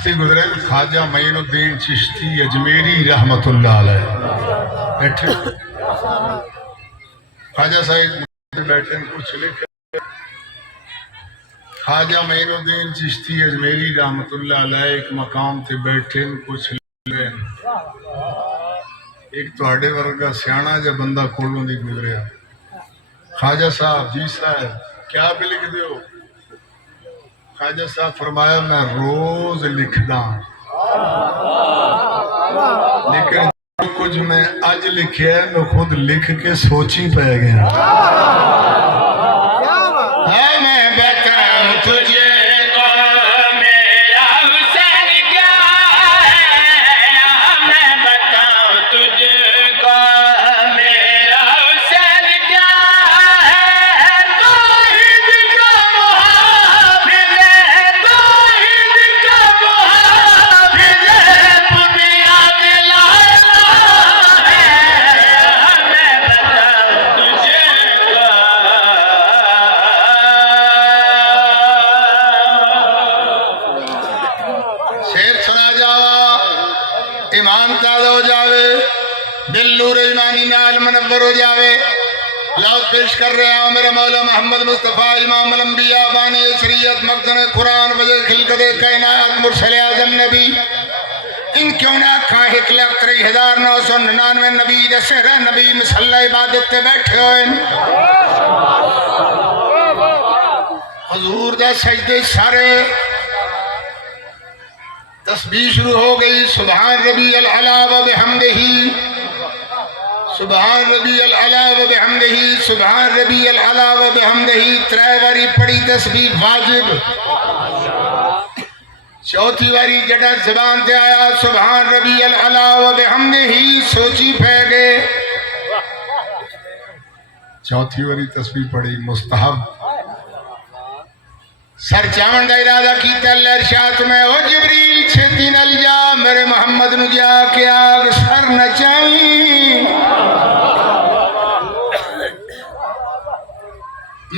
चिश्ती गुजरे ख्वाजा मोइनुद्दीन चिश्ती अजमेरी रहमतुल्लाह अलैह बैठे। ख्वाजा साहिब बैठे कुछ लिखे। ख्वाजा मोइनुद्दीन चिश्ती अजमेरी रहमतुल्लाह अलैह एक मकाम से बैठे कुछ लिखे। एक तुहाडे वर्गा सियाणा जा बंदा कोलों दी गुजरिया। ख्वाजा साहब जी साहब क्या भी लिख दो। ख्वाजा साहब फरमाया मैं रोज लिखदा लेकिन कुछ मैं अज लिखे मैं खुद लिख के सोची पै गया। मैं बताऊं तुझे हो जावे। लाओ पेश कर रहे हैं मेरा मौला मोहम्मद मुस्तफ़ा इमाम अलंबिया बानी शरीयत मखदूम कुरान वजह खिलकत कायनात मुरसल आज़म नबी इन क्यों ना खा 1,03,999 नबी दशहरा नबी मसल्ला इबादत पे बैठे हुए हुजूर दा सजदे सारे तस्बीह शुरू हो गई। सुभान रब्बियल अला व बिहम्दिही सुभान रब्बियल अला व बिहम्दिही सुभान रब्बियल अला व बिहम्दिही 3 बारी पढ़ी तस्बीह वाजिब। चौथी बारी जड़ा ज़बान ते आया सुभान रब्बियल अला व बिहम्दिही सोची पै गए। चौथी बारी तस्बीह पढ़ी मुस्तहब। सर चावन का इरादा किया लरशात में ओ जिबरील छेती नल जा मेरे मोहम्मद नु जा के आग सर न चावी।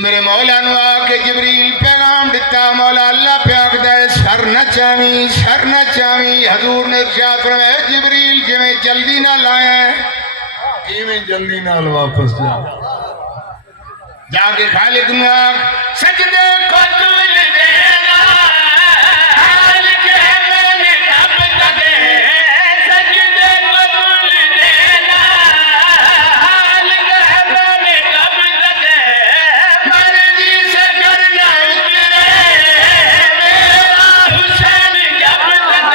मेरे मौला नु आके जिबरील पैगाम दिता मौला अल्लाह प्याकदा है सर न चावी। हजूर ने इरशाद फरमाया जिबरील जिवें जल्दी ना लाया इवें जल्दी नाल वापस जा। जाके खालिक नु आख सजदे को तुल देना हाल के मैंने कब तक सजदे को तुल देना हाल के मैंने कब तक मर्जी से करना उतरे मेरा हुसैन जब तक।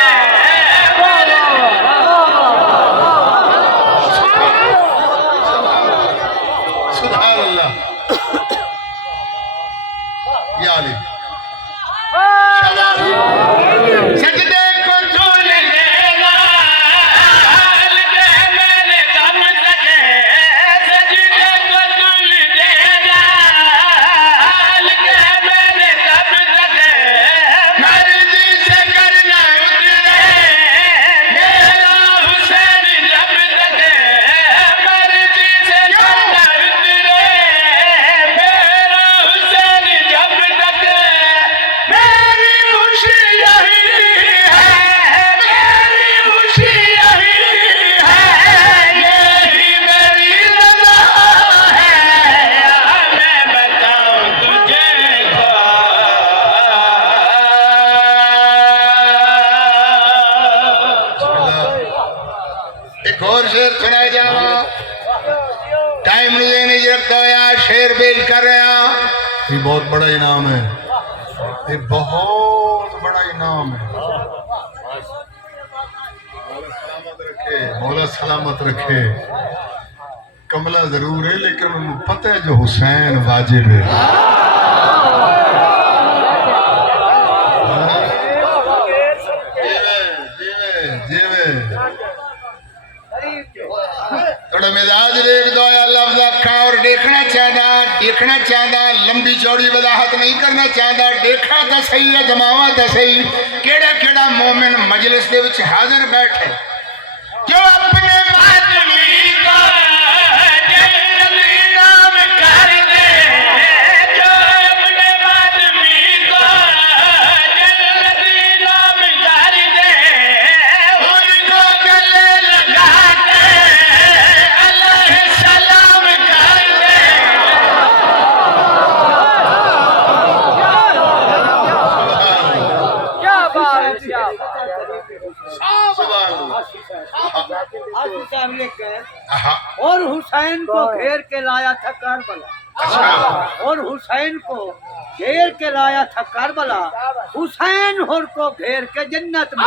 सुभान अल्लाह या अली सजदे को झूल देना हाल के मैंने कम सके सजदे को झूल देना हाल के मैंने कम सके मर्जी से करना उतरे मेरा हुसैन जब तक मर्जी से करना उतरे मेरा हुसैन जब तक। मेरी खुशी यही है मेरी खुशी यही है यही मेरी रज़ा है मैं बताऊं तुझे एक और शेर सुनाया जावा। टाइम नहीं रखता यार शेर पेश कर रहे हैं। ये बहुत बड़ा इनाम है ये बहुत बड़ा इनाम है। मौला सलामत रखे। कमला जरूर है लेकिन उन्हें पता है जो हुसैन वाजिब है। थोड़ा मिजाज देख दो या लफ्ज अखा और देखना चाहता लंबी चौड़ी वजाहत नहीं करना चाहता। देखा तो सही है जमावा तो सही केड़ा केड़ा मोमिन मजलिस दे विच हाजिर बैठे जो अपने मातमी को जन्नती नाम कर दे जो अपने मातमी को जन्नती नाम कर था कारबला और हुसैन को घेर के लाया था कारबला। हुसैन होर को घेर के जन्नत में